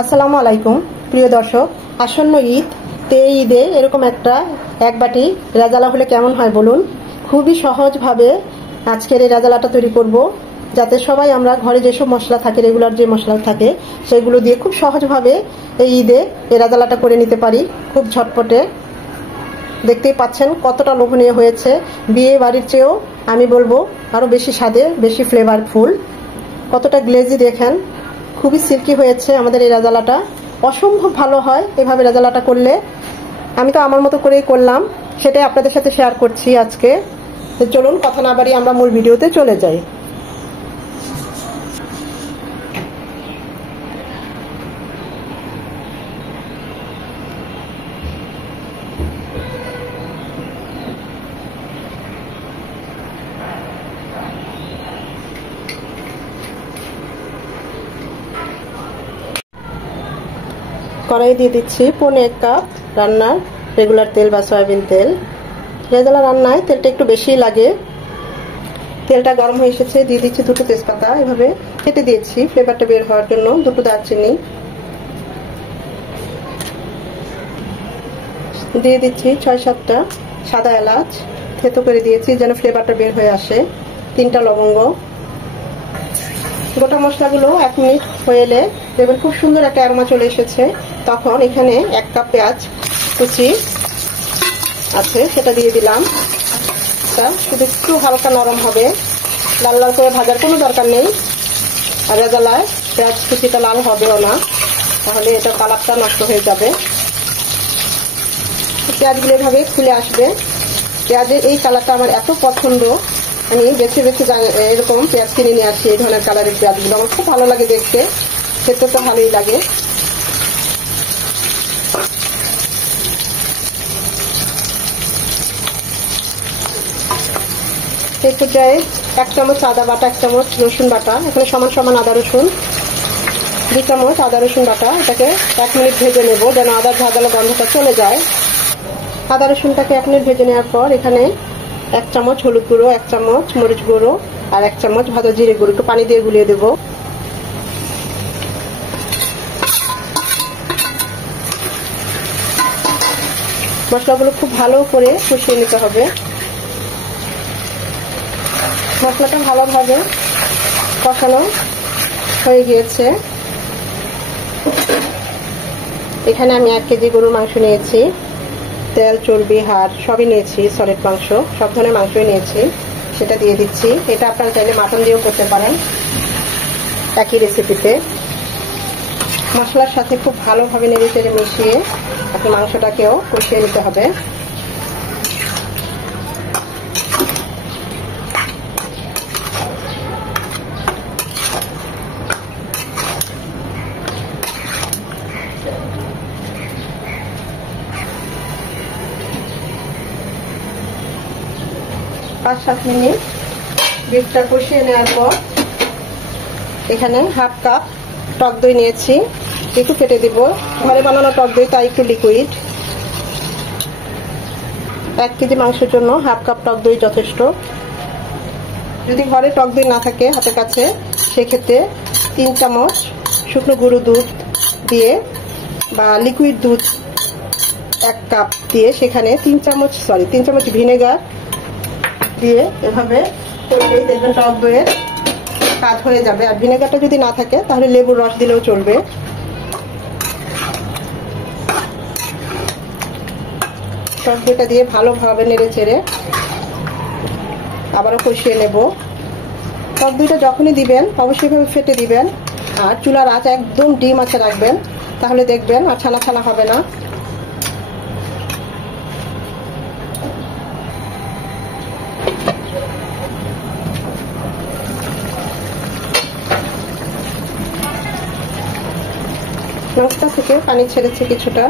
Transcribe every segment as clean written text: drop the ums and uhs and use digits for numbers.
আসসালামু আলাইকুম প্রিয় দর্শক, আসন্ন ঈদ এই ঈদে এরকম এক বাটি রেজালা হলে কেমন হয় বলুন। খুবই সহজভাবে আজকের এই রেজালাটা তৈরি করব, যাতে সবাই আমরা ঘরে যেসব মশলা থাকে, রেগুলার যে মশলা থাকে সেগুলো দিয়ে খুব সহজভাবে এই ঈদে এই রেজালাটা করে নিতে পারি। খুব ঝটপটে, দেখতেই পাচ্ছেন কতটা লোভনীয় হয়েছে। বিয়ে বাড়ির চেয়েও আমি বলবো আরো বেশি স্বাদে, বেশি ফ্লেভারফুল। কতটা গ্লেজি দেখেন, খুবই সিল্কি হয়েছে আমাদের এই রেজালাটা। অসম্ভব ভালো হয় এভাবে রেজালাটা করলে। আমি তো আমার মতো করেই করলাম, সেটাই আপনাদের সাথে শেয়ার করছি আজকে। চলুন কথা না বাড়িয়ে আমরা মূল ভিডিওতে চলে যাই। কড়াই দিয়ে দিচ্ছি 1.5 কাপ রান্নার রেগুলার তেল বা সয়াবিন তেল। রেজালা রান্নায় তেলটা একটু বেশি লাগে। তেলটা গরম হয়ে এসেছে, দিয়ে দিচ্ছি 2টো তেজপাতা, এভাবে কেটে দিয়েছি ফ্লেভারটা বের হওয়ার জন্য। 2টো দারচিনি দিয়ে দিচ্ছি, 6-7টা সাদা এলাচ থেতো করে দিয়েছি যেন ফ্লেভারটা বের হয়ে আসে। 3টা লবঙ্গ। গোটা মশলাগুলো 1 মিনিট হয়ে এলে দেখবেন খুব সুন্দর একটা অ্যারোমা চলে এসেছে। তখন এখানে 1 কাপ পেঁয়াজ কুচি আছে, সেটা দিয়ে দিলাম। শুধু একটু হালকা নরম হবে, লাল লাল করে ভাজার কোনো দরকার নেই। আর রেজালায় পেঁয়াজ কুচিটা লাল হবেও না, তাহলে এটা কালারটা নষ্ট হয়ে যাবে। পেঁয়াজগুলো এভাবে খুলে আসবে। পেঁয়াজের এই কালারটা আমার এত পছন্দ, আমি বেছে বেছে এরকম পেঁয়াজ কিনে নিয়ে আসি। এই ধরনের কালারের পেঁয়াজগুলো আমার খুব ভালো লাগে দেখতে, খেতে তো ভালোই লাগে। এই পর্যায়ে 1 চামচ আদা বাটা, 1 চামচ রসুন বাটা, এখানে সমান সমান আদা রসুন, 2 চামচ আদা রসুন বাটা। এটাকে 1 মিনিট ভেজে নেব যেন আদার ঝাঁঝালো গন্ধটা চলে যায়। আদা রসুনটাকে 1 মিনিট ভেজে নেওয়ার পর এখানে 1 চামচ হলুদ গুঁড়ো, 1 চামচ মরিচ গুঁড়ো আর 1 চামচ ভাজা জিরে গুঁড়ো একটু পানি দিয়ে গুলিয়ে দেব। মশলাগুলো খুব ভালো করে কষিয়ে নিতে হবে। মশলাটা ভালোভাবে কষানো হয়ে গিয়েছে। এখানে আমি 1 কেজি গরুর মাংস নিয়েছি। তেল, চর্বি, হাড় সবই নিয়েছি, সলিড মাংস, সব ধরনের মাংসই নিয়েছি। সেটা দিয়ে দিচ্ছি। এটা আপনারা চাইলে মাটন দিয়েও করতে পারেন একই রেসিপিতে। মশলার সাথে খুব ভালোভাবে নেড়ে চেড়ে মিশিয়ে আপনি মাংসটাকেও কষিয়ে নিতে হবে। পাঁচ 7 মিনিট বিফটা কষিয়ে নেওয়ার পর এখানে 1/2 কাপ টক দই নিয়েছি, একটু ফেটে দিব। ঘরে বানানো টক দই, তাই একটু লিকুইড। 1 কেজি মাংসের জন্য 1/2 কাপ টক দই যথেষ্ট। যদি ঘরে টক দই না থাকে হাতের কাছে, সেক্ষেত্রে 3 চামচ শুকনো গুঁড়ো দুধ দিয়ে বা লিকুইড দুধ 1 কাপ দিয়ে সেখানে 3 চামচ ভিনেগার দিয়ে এভাবে করলেই দেখবেন টক দইয়ের কাজ হয়ে যাবে। আর ভিনেগারটা যদি না থাকে তাহলে লেবুর রস দিলেও চলবে। টক দইটা দিয়ে ভালোভাবে নেড়ে চেড়ে আবারও কষিয়ে নেব। টক দইটা যখনই দিবেন অবশ্যই ভাবে ফেটে দিবেন, আর চুলার আঁচ একদম ডিম আঁচে রাখবেন, তাহলে দেখবেন আর ছানা ছানা হবে না। মাংসটা থেকে পানি ছেড়েছে কিছুটা,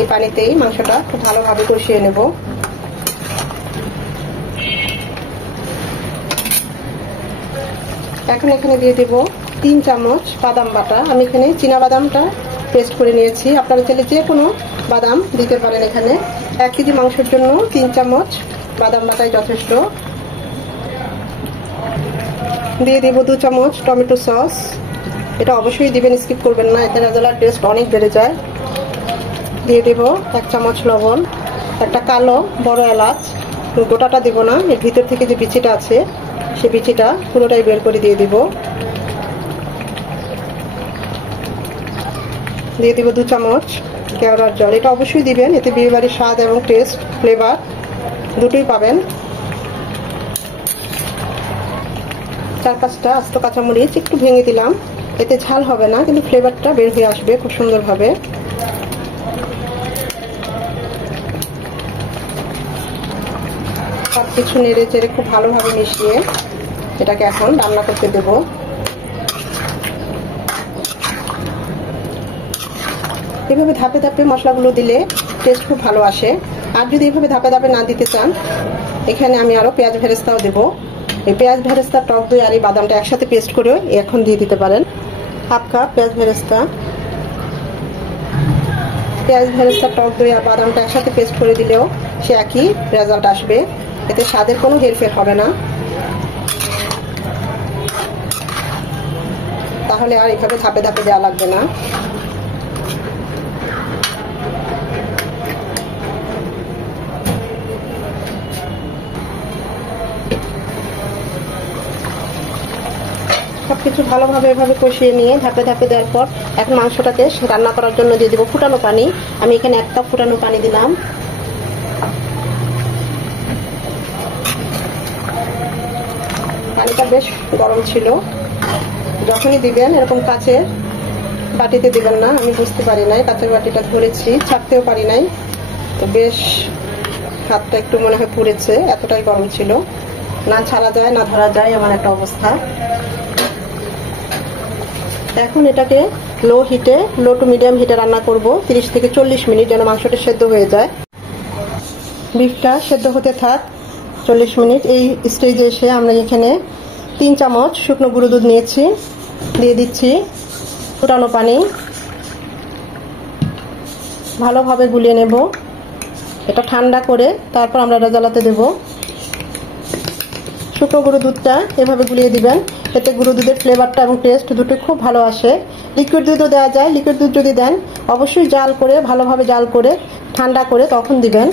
এই পানিতেই মাংসটা খুব ভালোভাবে কষিয়ে নেব। এখন এখানে দিয়ে দেব 3 চামচ বাদাম বাটা। আমি এখানে চীনা বাদামটা পেস্ট করে নিয়েছি, আপনারা চাইলে যে কোনো বাদাম দিতে পারেন। এখানে 1 কেজি মাংসের জন্য 3 চামচ বাদাম বাটাই যথেষ্ট। দিয়ে দেব 2 চামচ টমেটো সস, এটা অবশ্যই দিবেন, স্কিপ করবেন না, এতে রেজালার টেস্ট অনেক বেড়ে যায়। দিয়ে দেব 1 চামচ লবণ, একটা কালো বড় এলাচ, গোটাটা দেব না, এর ভিতর থেকে যে বিচিটা আছে সেই বিচিটা পুরোটাই বের করে দিয়ে দিব। দিয়ে দিব 2 চামচ কেওড়ার জল, এটা অবশ্যই দিবেন, এতে বিয়েবাড়ির স্বাদ এবং টেস্ট ফ্লেভার দুটোই পাবেন। 4-5টা আস্ত কাঁচামরিচ একটু ভেঙে দিলাম, এতে ঝাল হবে না কিন্তু ফ্লেভারটা বের হয়ে আসবে খুব সুন্দরভাবে। সব কিছু নেড়ে চেড়ে খুব ভালোভাবে মিশিয়ে এটাকে এখন রান্না করতে দেব। এভাবে ধাপে ধাপে মশলাগুলো দিলে টেস্ট খুব ভালো আসে। আর যদি এভাবে ধাপে ধাপে না দিতে চান, এখানে আমি আরো পেঁয়াজ ভেরেস্তাও দেব। এই পেঁয়াজ ভেরেস্তা, টক দই আর এই বাদামটা একসাথে পেস্ট করে এখন দিয়ে দিতে পারেন। 1/2 কাপ পেঁয়াজ ভেরেস্তা, টক দই আর বাদামটা একসাথে পেস্ট করে দিলেও সে একই রেজাল্ট আসবে, এতে স্বাদের কোনো হেরফের হবে না। তাহলে আর এভাবে ধাপে ধাপে দেওয়া লাগবে না। সবকিছু ভালোভাবে এভাবে কষিয়ে নিয়ে ধাপে ধাপে দেওয়ার পর এখন মাংসটাকে রান্না করার জন্য দিয়ে দিব ফুটানো পানি। আমি এখানে 1 কাপ ফুটানো পানি দিলাম। পানিটা বেশ গরম ছিল, যখনই দিবেন এরকম কাচের বাটিতে দিবেন না, আমি বুঝতে পারি নাই, কাচের বাটিটা ধরেছি, ছাড়তেও পারি নাই, তো বেশ হাতটা একটু মনে হয় পুড়েছে, এতটাই গরম ছিল, না ছাড়া যায় না ধরা যায় এমন একটা অবস্থা। এখন এটাকে লো টু মিডিয়াম হিটে রান্না করব 30 থেকে 40 মিনিট, যেন মাংসটা সেদ্ধ হয়ে যায়। বিফটা সেদ্ধ হতে থাক 40 মিনিট। এই স্টেজে এসে আমরা এখানে 3 চামচ শুকনো গুঁড়ো দুধ নিয়েছি, দিয়ে দিচ্ছি ফুটানো পানি, ভালোভাবে গুলিয়ে নেব। এটা ঠান্ডা করে তারপর আমরা রেজালাতে দেব। শুকনো গুঁড়ো দুধটা এভাবে গুলিয়ে দিবেন, এতে গুঁড়ো দুধের ফ্লেভারটা এবং টেস্ট দুটো খুব ভালো আসে। লিকুইড দুধও দেওয়া যায়, লিকুইড দুধ যদি দেন অবশ্যই জাল করে, ভালোভাবে জাল করে ঠান্ডা করে তখন দিবেন।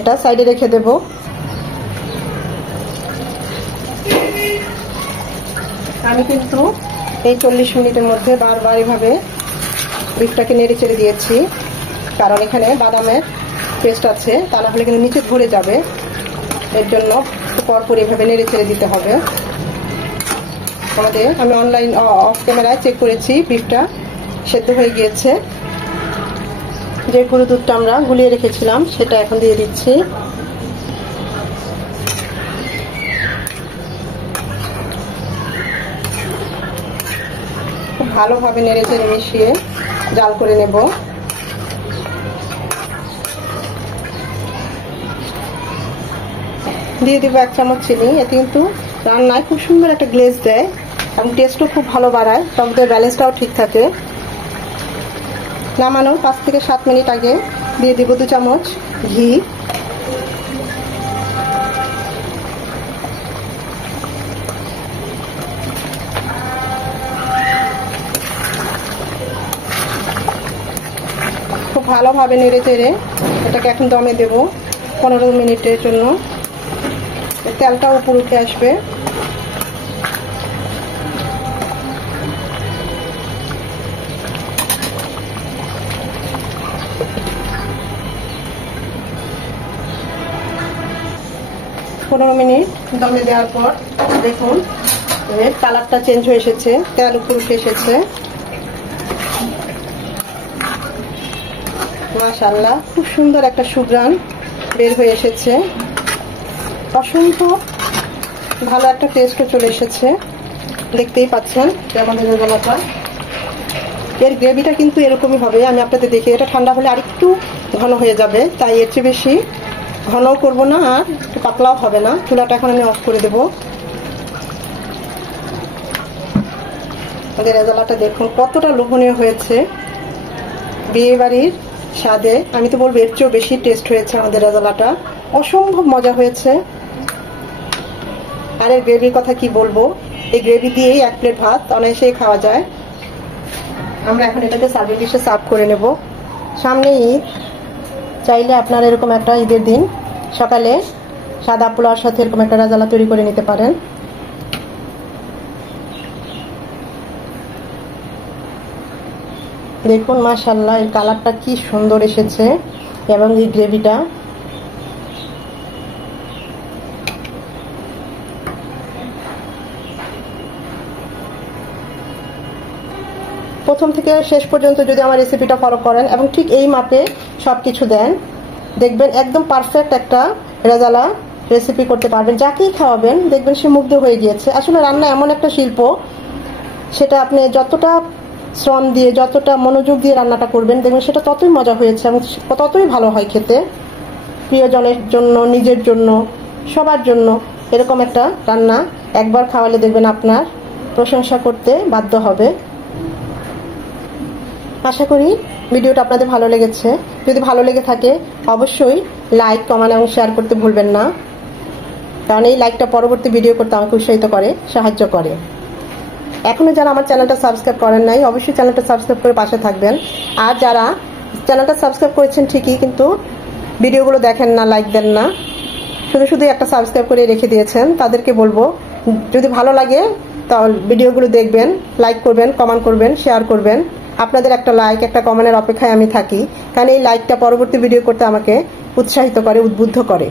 এটা সাইডে রেখে দেব। আমি কিন্তু এই 40 মিনিটের মধ্যে বারবার এভাবে বিফটাকে নেড়ে চেড়ে দিয়েছি, কারণ এখানে বাদামের পেস্ট আছে, তা না হলে কিন্তু নিচে ধরে যাবে, এর জন্য পরপর এভাবে নেড়ে চেড়ে দিতে হবে। আমি অনলাইন অফ ক্যামেরায় চেক করেছি, বিফটা সেদ্ধ হয়ে গিয়েছে। যে গুঁড়ো দুধটা আমরা গুলিয়ে রেখেছিলাম সেটা এখন দিয়ে দিচ্ছি। খুব ভালোভাবে নেড়ে চেড়ে মিশিয়ে জাল করে নেব। দিয়ে দিব 1 চামচ চিনি, এতে কিন্তু রান্নায় খুব সুন্দর একটা গ্লেজ দেয় এবং টেস্টও খুব ভালো বাড়ায়, টকদের ব্যালেন্সটাও ঠিক থাকে। নামানোর 5 থেকে 7 মিনিট আগে দিয়ে দিব 2 চামচ ঘি। খুব ভালোভাবে নেড়ে চেড়ে এটাকে এখন দমে দেব 15 মিনিটের জন্য, তেলটা উপরে উঠে আসবে। মিনিট দমে দেওয়ার পর দেখুন এর কালারটা চেঞ্জ হয়ে এসেছে, তেল উপরে উঠে এসেছে। মাশাআল্লাহ, খুব সুন্দর একটা সুঘ্রাণ বের হয়ে এসেছে, অসম্ভব ভালো একটা টেস্টও চলে এসেছে, দেখতেই পাচ্ছেন আমাদের রেজালাটা। এর গ্রেভিটা কিন্তু এরকমই হবে, আমি আপনাদের দেখি, এটা ঠান্ডা হলে আরেকটু ঘন হয়ে যাবে, তাই এর চেয়ে বেশি ঘনও করব না আর একটু পাতলাও হবে না। চুলাটা এখন আমি অফ করে দেব। আমাদের রেজালাটা দেখুন কতটা লোভনীয় হয়েছে, বিয়ে বাড়ির স্বাদে, আমি তো বলবো এর চেয়েও বেশি টেস্ট হয়েছে আমাদের রেজালাটা, অসম্ভব মজা হয়েছে। আর এর গ্রেভির কথা কি বলবো, এই গ্রেভি দিয়েই 1 প্লেট ভাত অনায়াসেই খাওয়া যায়। আমরা এখন এটাকে সার্ভিং ডিশে সার্ভ করে নেব। সামনে ঈদ, চাইলে আপনারা এরকম একটা ঈদের দিন সকালে সাদা পোলাওর সাথে এরকম একটা রেজালা তৈরি করে নিতে পারেন। দেখুন মাশাআল্লাহ এর কালারটা কি সুন্দর এসেছে এবং এই গ্রেভিটা প্রথম থেকে শেষ পর্যন্ত যদি আমার রেসিপিটা ফলো করেন এবং ঠিক এই মাপে সবকিছু দেন, দেখবেন একদম পারফেক্ট একটা রেজালা রেসিপি করতে পারবেন। যাকেই খাওয়াবেন দেখবেন সে মুগ্ধ হয়ে গিয়েছে। আসলে রান্না এমন একটা শিল্প, সেটা আপনি যতটা শ্রম দিয়ে যতটা মনোযোগ দিয়ে রান্নাটা করবেন দেখবেন সেটা ততই মজা হয়েছে এবং ততই ভালো হয় খেতে। প্রিয়জনের জন্য, নিজের জন্য, সবার জন্য এরকম একটা রান্না একবার খাওয়ালে দেখবেন আপনার প্রশংসা করতে বাধ্য হবে। আশা করি ভিডিওটা আপনাদের ভালো লেগেছে। যদি ভালো লেগে থাকে অবশ্যই লাইক, কমেন্ট এবং শেয়ার করতে ভুলবেন না, কারণ এই লাইকটা পরবর্তী ভিডিও করতে আমাকে উৎসাহিত করে, সাহায্য করে। এখনো যারা আমার চ্যানেলটা সাবস্ক্রাইব করেন নাই অবশ্যই চ্যানেলটা সাবস্ক্রাইব করে পাশে থাকবেন। আর যারা চ্যানেলটা সাবস্ক্রাইব করেছেন ঠিকই কিন্তু ভিডিওগুলো দেখেন না, লাইক দেন না, শুধু শুধু একটা সাবস্ক্রাইব করে রেখে দিয়েছেন, তাদেরকে বলবো যদি ভালো লাগে তাহলে ভিডিওগুলো দেখবেন, লাইক করবেন, কমেন্ট করবেন, শেয়ার করবেন। আপনাদের একটা লাইক, একটা কমেন্টের অপেক্ষায় আমি থাকি, কারণ এই লাইকটা পরবর্তী ভিডিও করতে আমাকে উৎসাহিত করে, উদ্বুদ্ধ করে।